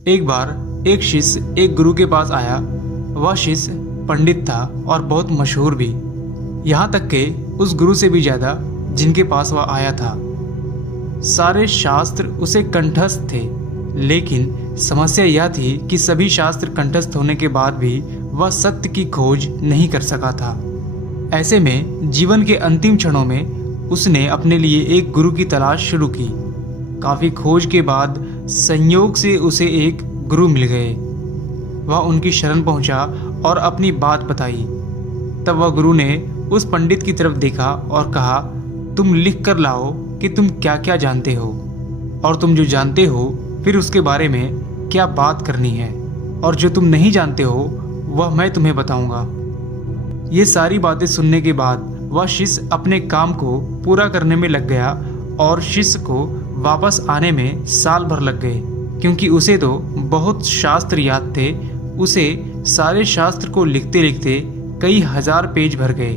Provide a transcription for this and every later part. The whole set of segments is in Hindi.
एक बार एक शिष्य एक गुरु के पास आया। वह शिष्य पंडित था और बहुत मशहूर भी, यहाँ तक कि उस गुरु से भी ज़्यादा जिनके पास वह आया था। सारे शास्त्र उसे कंठस्थ थे, लेकिन समस्या यह थी कि सभी शास्त्र कंठस्थ होने के बाद भी वह सत्य की खोज नहीं कर सका था। ऐसे में जीवन के अंतिम क्षणों में उसने अपने लिए एक गुरु की तलाश शुरू की। काफ़ी खोज के बाद संयोग से उसे एक गुरु मिल गए। वह उनकी शरण पहुंचा और अपनी बात बताई। तब वह गुरु ने उस पंडित की तरफ देखा और कहा, तुम लिख कर लाओ कि तुम क्या क्या जानते हो, और तुम जो जानते हो फिर उसके बारे में क्या बात करनी है, और जो तुम नहीं जानते हो वह मैं तुम्हें बताऊंगा। ये सारी बातें सुनने के बाद वह शिष्य अपने काम को पूरा करने में लग गया और शिष्य को वापस आने में साल भर लग गए, क्योंकि उसे तो बहुत शास्त्र याद थे। उसे सारे शास्त्र को लिखते लिखते कई हजार पेज भर गए।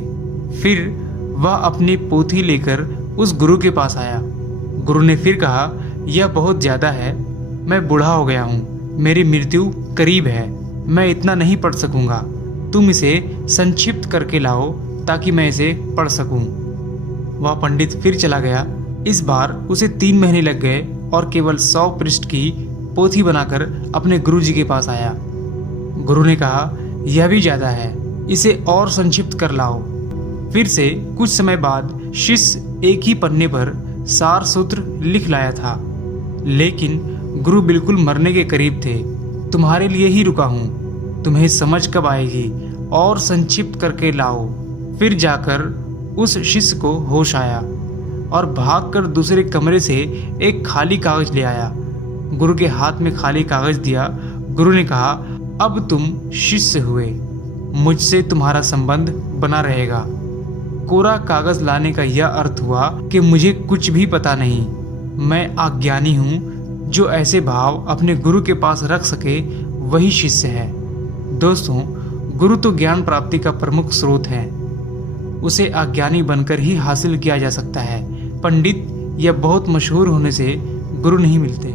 फिर वह अपनी पोथी लेकर उस गुरु के पास आया। गुरु ने फिर कहा, यह बहुत ज़्यादा है, मैं बूढ़ा हो गया हूँ, मेरी मृत्यु करीब है, मैं इतना नहीं पढ़ सकूँगा, तुम इसे संक्षिप्त करके लाओ ताकि मैं इसे पढ़ सकूँ। वह पंडित फिर चला गया। इस बार उसे 3 महीने लग गए और केवल 100 पृष्ठ की पोथी बनाकर अपने गुरु जी के पास आया। गुरु ने कहा, यह भी ज़्यादा है, इसे और संक्षिप्त कर लाओ। फिर से कुछ समय बाद शिष्य एक ही पन्ने पर सार सूत्र लिख लाया था, लेकिन गुरु बिल्कुल मरने के करीब थे। तुम्हारे लिए ही रुका हूँ, तुम्हें समझ कब आएगी, और संक्षिप्त करके लाओ। फिर जाकर उस शिष्य को होश आया और भागकर दूसरे कमरे से एक खाली कागज ले आया। गुरु के हाथ में खाली कागज दिया। गुरु ने कहा, अब तुम शिष्य हुए, मुझसे तुम्हारा संबंध बना रहेगा। कोरा कागज लाने का यह अर्थ हुआ कि मुझे कुछ भी पता नहीं, मैं अज्ञानी हूँ। जो ऐसे भाव अपने गुरु के पास रख सके वही शिष्य है। दोस्तों, गुरु तो ज्ञान प्राप्ति का प्रमुख स्रोत है, उसे अज्ञानी बनकर ही हासिल किया जा सकता है। पंडित या बहुत मशहूर होने से गुरु नहीं मिलते।